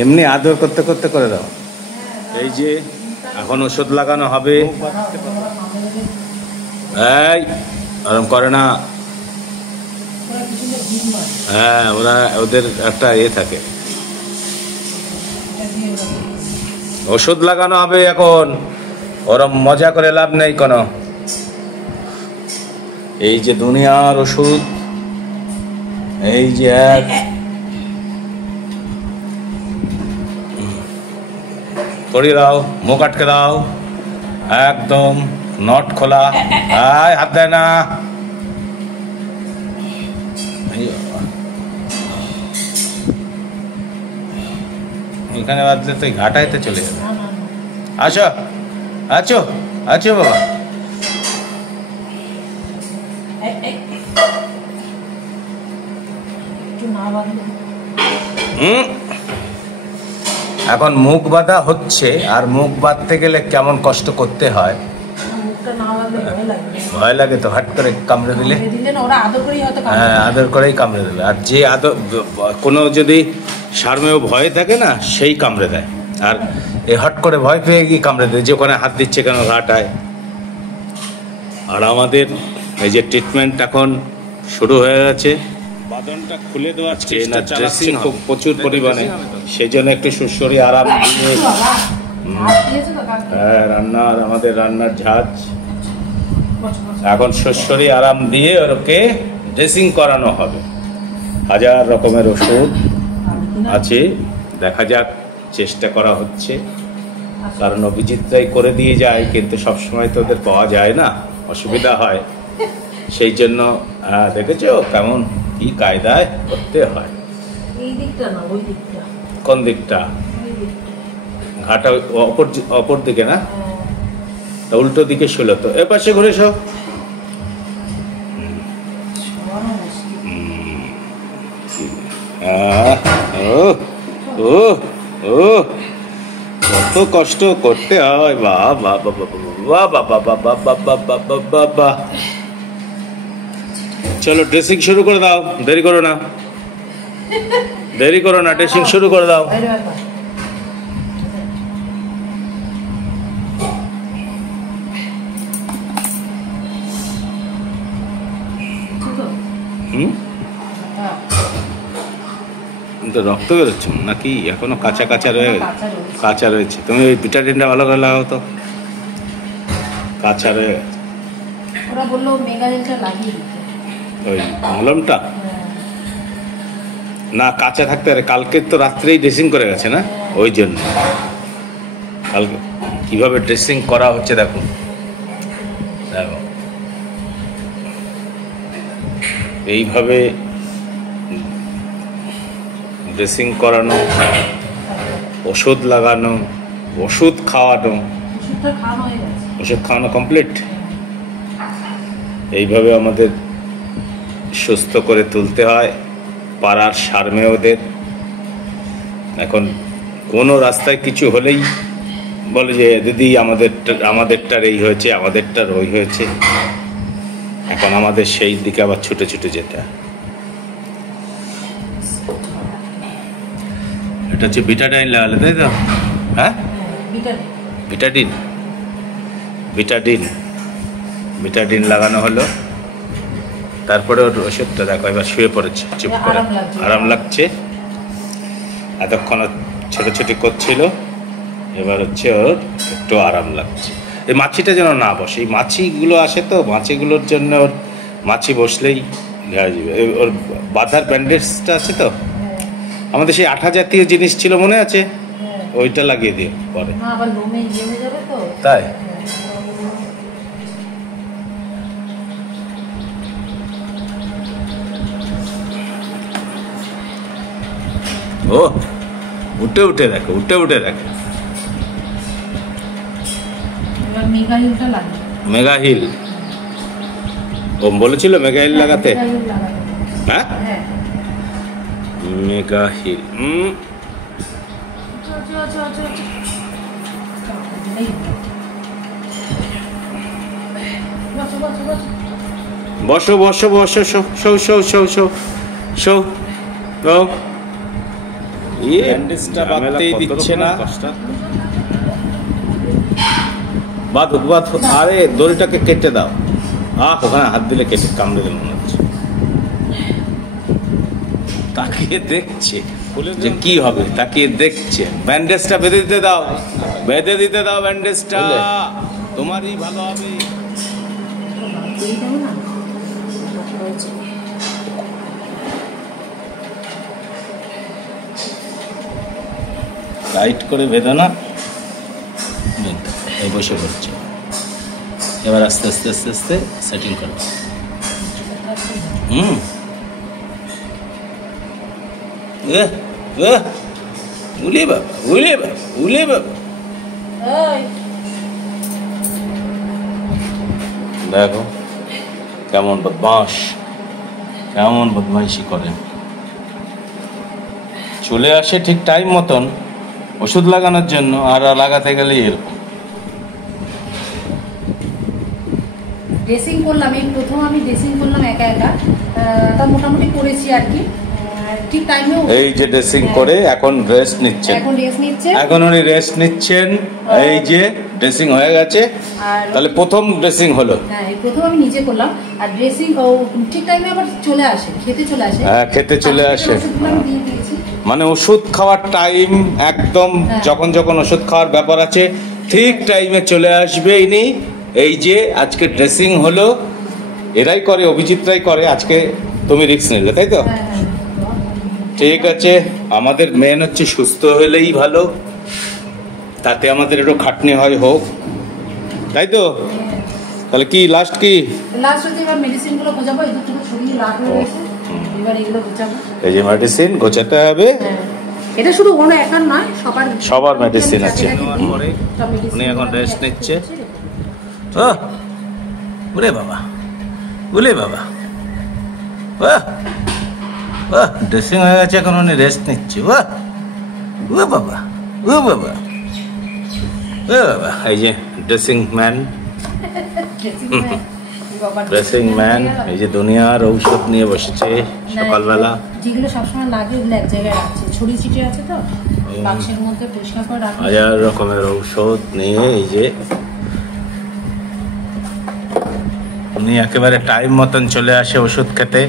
এমনি আদর করতে করতে করে দাও। এই যে এখন ওষুধ লাগানো হবে। এই ওরম করে না। হ্যাঁ, ওরা ওদের একটা থাকে, ওষুধ লাগানো হবে এখন। ওরম মজা করে লাভ নেই কোনো। এই যে দুনিয়ার ওষুধ, এই যে এক করিয়ে দাও, মুখ আটকে দাও, একদম নট খোলা। হাত দেয় না। এখানে বাদলে তো ঘাটাইতে চলে যাবে। আসো আছো আছো বাবা। এখন মুখ বাঁধা হচ্ছে, আর মুখ বাঁধতে গেলে কেমন কষ্ট করতে হয়। ভয় লাগে তো, হাট করে কামড়ে দিলে। হ্যাঁ, আদর করেই কামড়ে দিলে। আর যে আদর কোনো যদি সারমেয় ভয় থাকে না, সেই কামড়ে দেয়। আর এই হট করে ভয় পেয়ে গিয়ে কামড়ে দেয়, যে ওখানে হাত দিচ্ছে কেন ঘাটায়। আর আমাদের এই যে ট্রিটমেন্ট এখন শুরু হয়ে গেছে। বাদনটা খুলে দেওয়ার চেষ্টা ড্রেসিং খুব প্রচুর পরিমাণে, সেই জন্য একটু সুসরি আরাম দিয়ে। হ্যাঁ, রান্নার আমাদের রান্নার ঝাঁজ এখন সুসরি আরাম দিয়ে ওকে ড্রেসিং করানো হবে। হাজার রকমের ওষুধ আছে, দেখা যাক, চেষ্টা করা হচ্ছে। কারণ অভিজিৎরাই করে দিয়ে যায়, কিন্তু সবসময় তো ওদের পাওয়া যায় না, অসুবিধা হয়। সেই জন্য দেখেছো কেমন কি কায়দায় করতে হয়। কোন দিকটা? ঘাটা অপর দিকে না, তা উল্টো দিকে শুলো তো। এ পাশে ঘুরে সব। কত কষ্ট করতে হয়। বাবা বাবা বাবা বাবা বাবা বাবা। চলো ড্রেসিং শুরু করে দাও, দেরি করো না, দেরি করো না, ড্রেসিং শুরু করে দাও। রক্ত বেরোচ্ছে নাকি এখনো? কাঁচা কাঁচা কাঁচা রয়েছে। তুমি ওই বিটাডিনটা ভালো করে লাগাও তো, কাঁচা রয়ে গেছে। ওই মলমটা না কাঁচা থাকতে পারে। কালকে তো রাত্রেই ড্রেসিং করে গেছে না, ওই জন্য। কালকে কিভাবে ড্রেসিং করা হচ্ছে দেখুন, দেখো এইভাবে ড্রেসিং করানো, ওষুধ লাগানো, ওষুধ খাওয়ানো। ওষুধ খাওয়ানো কমপ্লিট। এইভাবে আমাদের সুস্থ করে তুলতে হয় পাড়ার সারমেয়দের। এখন কোনো রাস্তায় কিছু হলেই বলে যে দিদি আমাদেরটার এই হয়েছে, আমাদেরটার ওই হয়েছে। এখন আমাদের সেই দিকে আবার ছুটে ছুটে যেতে হয়। এটা হচ্ছে বিটাডিন লাগালে, তাই তো? হ্যাঁ, বিটাডিন বিটাডিন বিটাডিন লাগানো হলো। তারপরে ওর ওষুধটা দেখো, এবার শুয়ে পড়েছে চুপ করে, আরাম লাগছে। এতক্ষণ ছোটাছুটি করছিল, এবার হচ্ছে ওর একটু আরাম লাগছে। এই মাছিটা যেন না বসে। এই মাছিগুলো আসে তো, মাছিগুলোর জন্য ওর মাছি বসলেই ঘেরা যাবে। ওর বাঁধার ব্যান্ডেজটা আছে তো, আমাদের সেই আঠা জাতীয় জিনিস ছিল মনে আছে, ওইটা লাগিয়ে দিও পরে। তাই ও উঠে উঠে দেখো, উঠে উঠে দেখো। মেগা হিল ও বলেছিল মেগা হিল লাগাতে। হ্যাঁ, মেগা হিল। বসো বসো বসো, শো শো শো শো শো শো। ব্যান্ডেজটা বাঁধতেই দিচ্ছে না। বাঁধুক বাঁধুক, আরে দড়িটাকে কেটে দাও। ওখানে হাত দিলে কেটে কামড়ে দিল মনে হচ্ছে। তাকিয়ে দেখছে যে কি হবে, তাকিয়ে দেখছে। ব্যান্ডেজটা বেঁধে দিতে দাও, বেঁধে দিতে দাও ব্যান্ডেজটা, তোমারই ভালো হবে। টাইট করে বেঁধে না, এই বসে পড়ছে। এবার আস্তে আস্তে আস্তে আস্তে সেটিং করো। উলে বাবা, উলে বাবা, উলে বাবা। দেখো কেমন বদমাশ, কেমন বদমাইশি করে। চলে আসে ঠিক টাইম মতন ওষুধ লাগানোর জন্য, আর লাগাতে গেলে এরকম। ড্রেসিং করলাম, এই প্রথম আমি ড্রেসিং করলাম একা একা, তা মোটামুটি করেছি আর কি ঠিক টাইমেও। এই যে ড্রেসিং করে এখন রেস্ট নিচ্ছেন, এখন উনি রেস্ট নিচ্ছেন। এই যে ড্রেসিং হয়ে গেছে, তাহলে প্রথম ড্রেসিং হলো। হ্যাঁ, প্রথম আমি নিজে করলাম, আর ড্রেসিং ঠিক টাইমে আবার চলে আসে, খেতে চলে আসে। হ্যাঁ, খেতে চলে আসে, মানে ওষুধ খাওয়ার টাইম একদম, যখন যখন ওষুধ খাওয়ার ব্যাপার আছে ঠিক টাইমে চলে আসবে ইনি। এই যে আজকে ড্রেসিং হলো, এরাই করে, অভিজিৎরাই করে। আজকে তুমি রিস্ক নিলে, তাই তো? ঠিক আছে, আমাদের মেন হচ্ছে সুস্থ হলেই ভালো, তাতে আমাদের একটু খাটনি হয়, হোক, তাই তো? তাহলে কি লাস্ট কি? লাস্ট হচ্ছে এবার মেডিসিনগুলো গোছাবো, এই দুটো ছড়িয়ে লাগ হয়ে গেছে, এবার এগুলো গোছাবো। এই যে মেডিসিন গোছাতে হবে। এটা শুধু ওর একার নয়, সবার মেডিসিন আছে। উনি এখন রেস্ট নিচ্ছে। ওরে বাবা, ওরে বাবা, ড্রেসিং হয়ে গেছে, এখন উনি রেস্ট নিচ্ছে। ও বাবা, ও বাবা, ও বাবা। এই যে ড্রেসিং ম্যান, ড্রেসিং ম্যান এই যে দুনিয়ার ঔষধ নিয়ে বসেছে সকালবেলা। যেগুলো সবসময় লাগে ওগুলো এক জায়গায় রাখছে, ছড়িয়ে ছিটিয়ে আছে তো, বাক্সের মধ্যে পরিষ্কার করে রাখছে। হাজার রকমের ঔষধ নিয়ে এই যে উনি একেবারে টাইম মতন চলে আসে ওষুধ খেতে।